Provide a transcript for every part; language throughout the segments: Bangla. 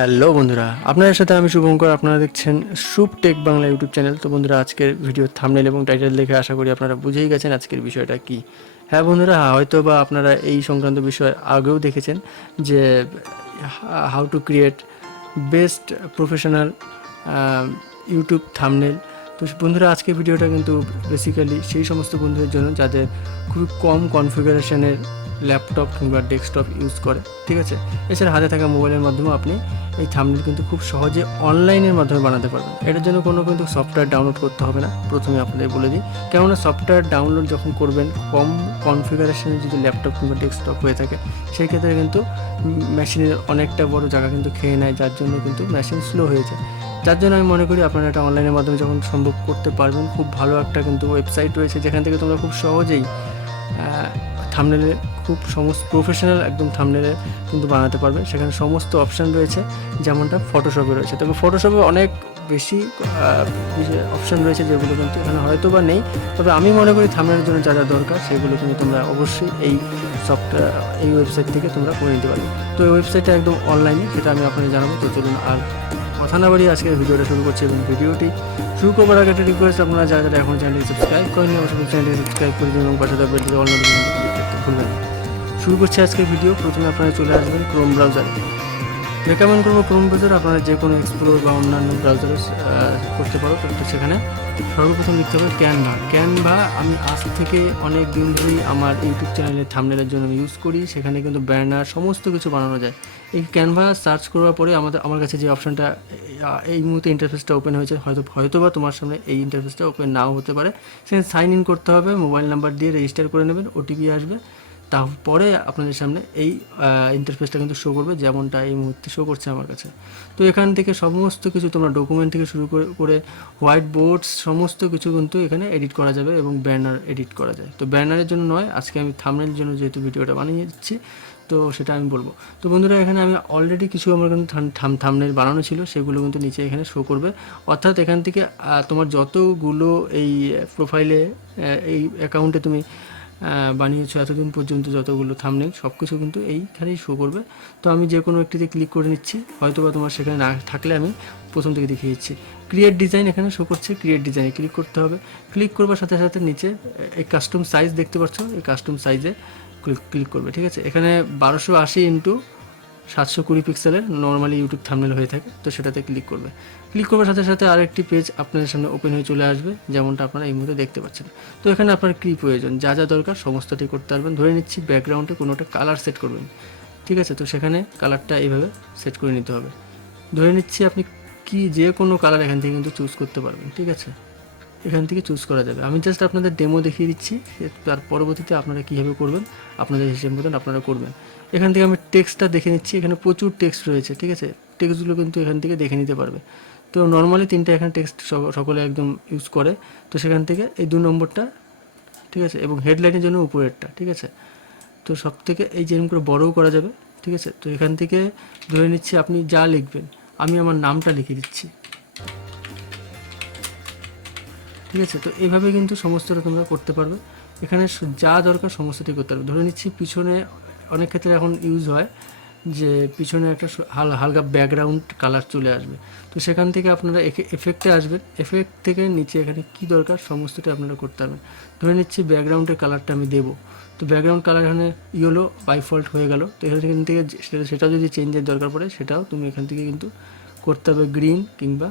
হ্যালো বন্ধুরা, আপনাদের সাথে আমি শুভঙ্কর। আপনারা দেখছেন শুভ টেক বাংলা ইউটিউব চ্যানেল। তো বন্ধুরা, আজকের ভিডিও থাম্বনেল এবং টাইটেল দেখে আশা করি আপনারা বুঝেই গেছেন আজকের বিষয়টা কি। হ্যাঁ বন্ধুরা, হয়তো বা আপনারা এই সংক্রান্ত বিষয় আগেও দেখেছেন যে how to create best professional YouTube thumbnail. তো বন্ধুরা, আজকের ভিডিওটা কিন্তু বেসিক্যালি সেই সমস্ত বন্ধুদের জন্য যাদের খুবই কম কনফিগারেশনের ল্যাপটপ কিংবা ডেস্কটপ ইউজ করে, ঠিক আছে। এছাড়া হাতে থাকা মোবাইলের মাধ্যমে আপনি এই থাম্বনেল কিন্তু খুব সহজে অনলাইনের মাধ্যমে বানাতে পারবেন। এটার জন্য কোনো কিন্তু সফটওয়্যার ডাউনলোড করতে হবে না, প্রথমে আপনাদের বলে দিই। কেননা সফটওয়্যার ডাউনলোড যখন করবেন, কম কনফিগারেশনের যদি ল্যাপটপ কিংবা ডেস্কটপ হয়ে থাকে, সেই ক্ষেত্রে কিন্তু মেশিনের অনেকটা বড় জায়গা কিন্তু খেয়ে নেয়, যার জন্য কিন্তু মেশিন স্লো হয়ে যায়। যার জন্য আমি মনে করি আপনারা এটা অনলাইনের মাধ্যমে যখন সম্ভব করতে পারবেন, খুব ভালো একটা কিন্তু ওয়েবসাইট রয়েছে যেখান থেকে তোমরা খুব সহজেই থাম্বনেলে খুব সমস্ত প্রফেশনাল একদম থাম্বনেলে কিন্তু বানাতে পারবে। সেখানে সমস্ত অপশান রয়েছে, যেমনটা ফটোশপে রয়েছে। তবে ফটোশপে অনেক বেশি অপশান রয়েছে যেগুলো কিন্তু এখানে হয়তো বা নেই। তবে আমি মনে করি থাম্বনেলের জন্য যা যা দরকার সেগুলো কিন্তু তোমরা অবশ্যই এই সফটওয়্যার এই ওয়েবসাইট থেকে তোমরা করে নিতে পারবে। তো এই ওয়েবসাইটটা একদম অনলাইনে, সেটা আমি আপনাদের জানাবো। তো চলুন আর কথা না বাড়িয়ে আজকের ভিডিওটা শুরু করছি। এবং ভিডিওটি শুরু করবার আগে একটা রিকোয়েস্ট, আপনারা যারা যারা এখন চ্যানেলটি সাবস্ক্রাইব করেনি অবশ্যই চ্যানেলটি সাবস্ক্রাইব করে দিন এবং পাশে থাকা বেলটি অল নোটিফিকেশন ক্লিক করতে ভুলবেন না। শুরু করছি আজকের ভিডিও। প্রথমে আপনারা চলে আসবেন ক্রোম ব্রাউজারে। রেকমেন্ড করবো ক্রোম ব্রাউজার, আপনারা যে কোনো এক্সপ্লোর বা অন্যান্য ব্রাউজারে করতে পারো। তো সেখানে সর্বপ্রথম লিখতে হবে ক্যানভা। ক্যানভা আমি আজ থেকে অনেক দিন ধরেই আমার ইউটিউব চ্যানেলে থাম্বনেলের জন্য ইউজ করি। সেখানে কিন্তু ব্যানার সমস্ত কিছু বানানো যায়। এই ক্যানভা সার্চ করার পরে আমার কাছে যে অপশানটা এই মুহূর্তে ইন্টারফেসটা ওপেন হয়েছে, হয়তো বা তোমার সামনে এই ইন্টারফেসটা ওপেন নাও হতে পারে। সেখানে সাইন ইন করতে হবে, মোবাইল নাম্বার দিয়ে রেজিস্টার করে নেবেন, ওটিপি আসবে। তারপরে আপনাদের সামনে এই ইন্টারফেসটা কিন্তু শো করবে, যেমনটা এই মুহূর্তে শো করছে আমার কাছে। তো এখান থেকে সমস্ত কিছু তোমরা ডকুমেন্ট থেকে শুরু করে হোয়াইট বোর্ডস সমস্ত কিছু কিন্তু এখানে এডিট করা যাবে এবং ব্যানার এডিট করা যায়। তো ব্যানারের জন্য নয়, আজকে আমি থাম্বনেলের জন্য যেহেতু ভিডিওটা বানিয়ে দিচ্ছি, তো সেটা আমি বলবো। তো বন্ধুরা, এখানে আমি অলরেডি কিছু আমার কিন্তু থাম্বনেল বানানো ছিল, সেগুলো কিন্তু নিচে এখানে শো করবে। অর্থাৎ এখান থেকে তোমার যতগুলো এই প্রোফাইলে এই অ্যাকাউন্টে তুমি বানিয়েছো এতদিন পর্যন্ত যতগুলো থাম্বনেল, সব কিছু কিন্তু এইখানেই শো করবে। তো আমি যে কোনো একটিতে ক্লিক করে নিচ্ছি, হয়তো বা তোমার সেখানে না থাকলে আমি প্রথম থেকে দেখিয়ে দিচ্ছি। ক্রিয়েট ডিজাইন এখানে শো করছে, ক্রিয়েট ডিজাইনে ক্লিক করতে হবে। ক্লিক করবার সাথে সাথে নিচে এই কাস্টম সাইজ দেখতে পাচ্ছ, এই কাস্টম সাইজে ক্লিক করবে, ঠিক আছে। এখানে 1280 ইন্টু 720 পিক্সেলের নর্মালি ইউটিউব থাম্বনেল হয়ে থাকে, তো সেটাতে ক্লিক করবে। ক্লিক করবার সাথে সাথে আরেকটি পেজ আপনাদের সামনে ওপেন হয়ে চলে আসবে, যেমনটা আপনারা এই মুহূর্তে দেখতে পাচ্ছেন। তো এখানে আপনার কী প্রয়োজন, যা যা দরকার সমস্তটি করতে পারবেন। ধরে নিচ্ছি ব্যাকগ্রাউন্ডে কোনো একটা কালার সেট করবেন, ঠিক আছে। তো সেখানে কালারটা এইভাবে সেট করে নিতে হবে। ধরে নিচ্ছি আপনি যে কোনো কালার এখান থেকে কিন্তু চুজ করতে পারবেন, ঠিক আছে। এখান থেকে চুজ করা যাবে। আমি জাস্ট আপনাদের ডেমো দেখিয়ে দিচ্ছি, তার পরবর্তীতে আপনারা কীভাবে করবেন আপনাদের হিসেব মতন আপনারা করবেন। এখান থেকে আমি টেক্সটটা দেখে নিচ্ছি, এখানে প্রচুর টেক্সট রয়েছে, ঠিক আছে। টেক্সটগুলো কিন্তু এখান থেকে দেখে নিতে পারবে। তো নর্মালি 3টা এখানে টেক্সট সকলে একদম ইউজ করে। তো সেখান থেকে এই 2 নম্বরটা, ঠিক আছে, এবং হেডলাইনের জন্য উপরেরটা, ঠিক আছে। তো সব থেকে এই যেরকম করে বড়ও করা যাবে, ঠিক আছে। তো এখান থেকে ধরে নিচ্ছি আপনি যা লিখবেন, আমি আমার নামটা লিখে দিচ্ছি, ঠিক আছে। তো এইভাবে কিন্তু সমস্তটা তোমরা করতে পারবে। এখানে যা দরকার সমস্তটি করতে পারবে। ধরে নিচ্ছি পিছনে অনেক ক্ষেত্রে এখন ইউজ হয় যে পিছনে একটা হালকা ব্যাকগ্রাউন্ড কালার চলে আসবে। তো সেখান থেকে আপনারা এফেক্টে আসবেন, এফেক্ট থেকে নিচে এখানে কি দরকার সমস্তটা আপনারা করতে পারবেন। ধরে নিচ্ছি ব্যাকগ্রাউন্ডের কালারটা আমি দেবো, তো ব্যাকগ্রাউন্ড কালার এখানে ইয়েলো বাই ডিফল্ট হয়ে গেল। তো এখান থেকে সেটা যদি চেঞ্জের দরকার পড়ে সেটাও তুমি এখান থেকে কিন্তু করতে হবে, গ্রিন কিংবা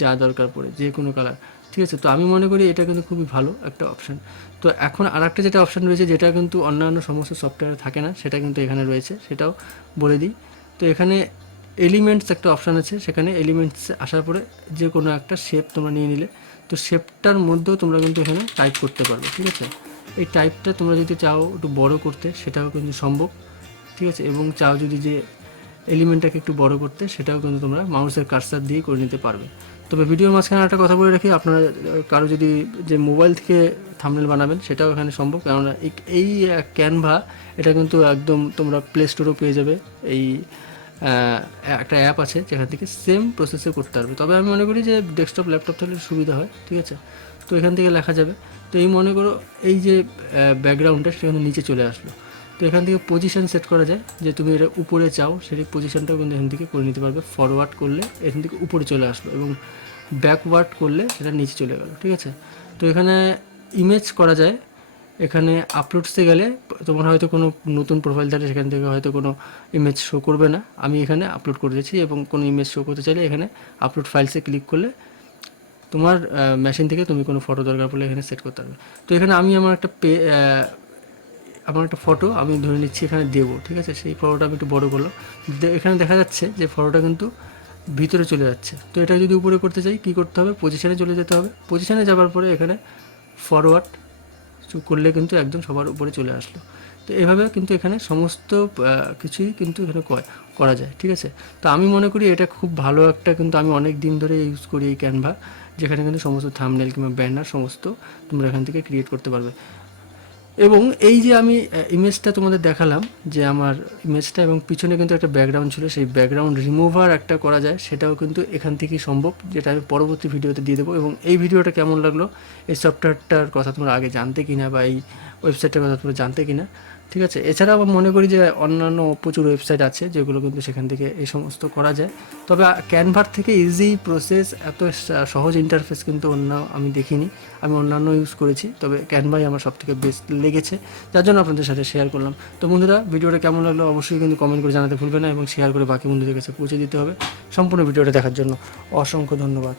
যা দরকার পড়ে যে কোনো কালার, ঠিক আছে। তো আমি মনে করি এটা কিন্তু খুবই ভালো একটা অপশান। তো এখন আরেকটা যেটা অপশান রয়েছে, যেটা কিন্তু অন্যান্য সমস্ত সফটওয়্যারে থাকে না, সেটা কিন্তু এখানে রয়েছে, সেটাও বলে দিই। তো এখানে এলিমেন্টস একটা অপশান আছে, সেখানে এলিমেন্টস আসার পরে যে কোনো একটা শেপ তোমরা নিয়ে নিলে, তো শেপটার মধ্যেও তোমরা কিন্তু এখানে টাইপ করতে পারবে, ঠিক আছে। এই টাইপটা তোমরা যদি চাও একটু বড় করতে সেটাও কিন্তু সম্ভব, ঠিক আছে। এবং চাও যদি যে এলিমেন্টটাকে একটু বড় করতে, সেটাও কিন্তু তোমরা মাউসের কার্সার দিয়ে করে নিতে পারবে। তবে ভিডিওর মাঝখানে একটা কথা বলে রাখি, আপনারা কারো যদি যে মোবাইল থেকে থাম্বনেল বানাবেন সেটাও এখানে সম্ভব, কেননা এই ক্যানভা এটা কিন্তু একদম তোমরা প্লে স্টোরেও পেয়ে যাবে। এই একটা অ্যাপ আছে যেখান থেকে সেম প্রসেসে করতে পারবে। তবে আমি মনে করি যে ডেস্কটপ ল্যাপটপ থাকলে সুবিধা হয়, ঠিক আছে। তো এখান থেকে লেখা যাবে। তো এই মনে করো এই যে ব্যাকগ্রাউন্ডটা সেটা কিন্তু নিচে চলে আসলো। তো এখান থেকে পজিশন সেট করা যায়, যে তুমি এটা উপরে চাও সেই পজিশনটাও কিন্তু এখান থেকে করে নিতে পারবে। ফরওয়ার্ড করলে এখান থেকে উপরে চলে আসলো এবং ব্যাকওয়ার্ড করলে সেটা নিচে চলে গেল, ঠিক আছে। তো এখানে ইমেজ করা যায়, এখানে আপলোডসে গেলে তোমার হয়তো কোনো নতুন প্রোফাইল থাকলে সেখান থেকে হয়তো কোনো ইমেজ শো করবে না, আমি এখানে আপলোড করে দিয়েছি। এবং কোনো ইমেজ শো করতে চাইলে এখানে আপলোড ফাইলসে ক্লিক করলে তোমার মেশিন থেকে তুমি কোনো ফটো দরকার পড়লে এখানে সেট করতে পারবে। তো এখানে আমি আমার একটা ফটো আমি ধরে নিচ্ছি এখানে দেবো, ঠিক আছে। সেই ফটোটা আমি একটু বড় করলাম, এখানে দেখা যাচ্ছে যে ফটোটা কিন্তু ভিতরে চলে যাচ্ছে। তো এটা যদি উপরে করতে চাই কী করতে হবে, পজিশানে চলে যেতে হবে। পজিশানে যাওয়ার পরে এখানে ফরওয়ার্ড করলে কিন্তু একদম সবার উপরে চলে আসলো। তো এভাবে কিন্তু এখানে সমস্ত কিছুই কিন্তু এখানে করা যায়, ঠিক আছে। তো আমি মনে করি এটা খুব ভালো একটা, কিন্তু আমি অনেক দিন ধরে ইউজ করি এই ক্যানভা, যেখানে কিন্তু সমস্ত থাম্বনেল কিংবা ব্যানার সমস্ত তোমরা এখান থেকে ক্রিয়েট করতে পারবে। এবং এই যে আমি ইমেজটা তোমাদের দেখালাম, যে আমার ইমেজটা এবং পিছনে কিন্তু একটা ব্যাকগ্রাউন্ড ছিল, সেই ব্যাকগ্রাউন্ড রিমুভার একটা করা যায়, সেটাও কিন্তু এখান থেকেই সম্ভব, যেটা আমি পরবর্তী ভিডিওতে দিয়ে দেবো। এবং এই ভিডিওটা কেমন লাগলো, এই সফটওয়্যারটার কথা তোমরা আগে জানতে কিনা বা এই ওয়েবসাইটটার কথা তোমরা জানতে কিনা, ঠিক আছে। এছাড়াও আমি মনে করি যে অন্যান্য প্রচুর ওয়েবসাইট আছে যেগুলো কিন্তু সেখান থেকে এই সমস্ত করা যায়। তবে ক্যানভার থেকে ইজি প্রসেস, এত সহজ ইন্টারফেস কিন্তু অন্য আমি দেখিনি। আমি অন্যান্য ইউজ করেছি, তবে ক্যানভাই আমার সবথেকে বেস্ট লেগেছে, যার জন্য আপনাদের সাথে শেয়ার করলাম। তো বন্ধুরা, ভিডিওটা কেমন লাগলো অবশ্যই কিন্তু কমেন্ট করে জানাতে ভুলবে না এবং শেয়ার করে বাকি বন্ধুদের কাছে পৌঁছে দিতে হবে। সম্পূর্ণ ভিডিওটা দেখার জন্য অসংখ্য ধন্যবাদ।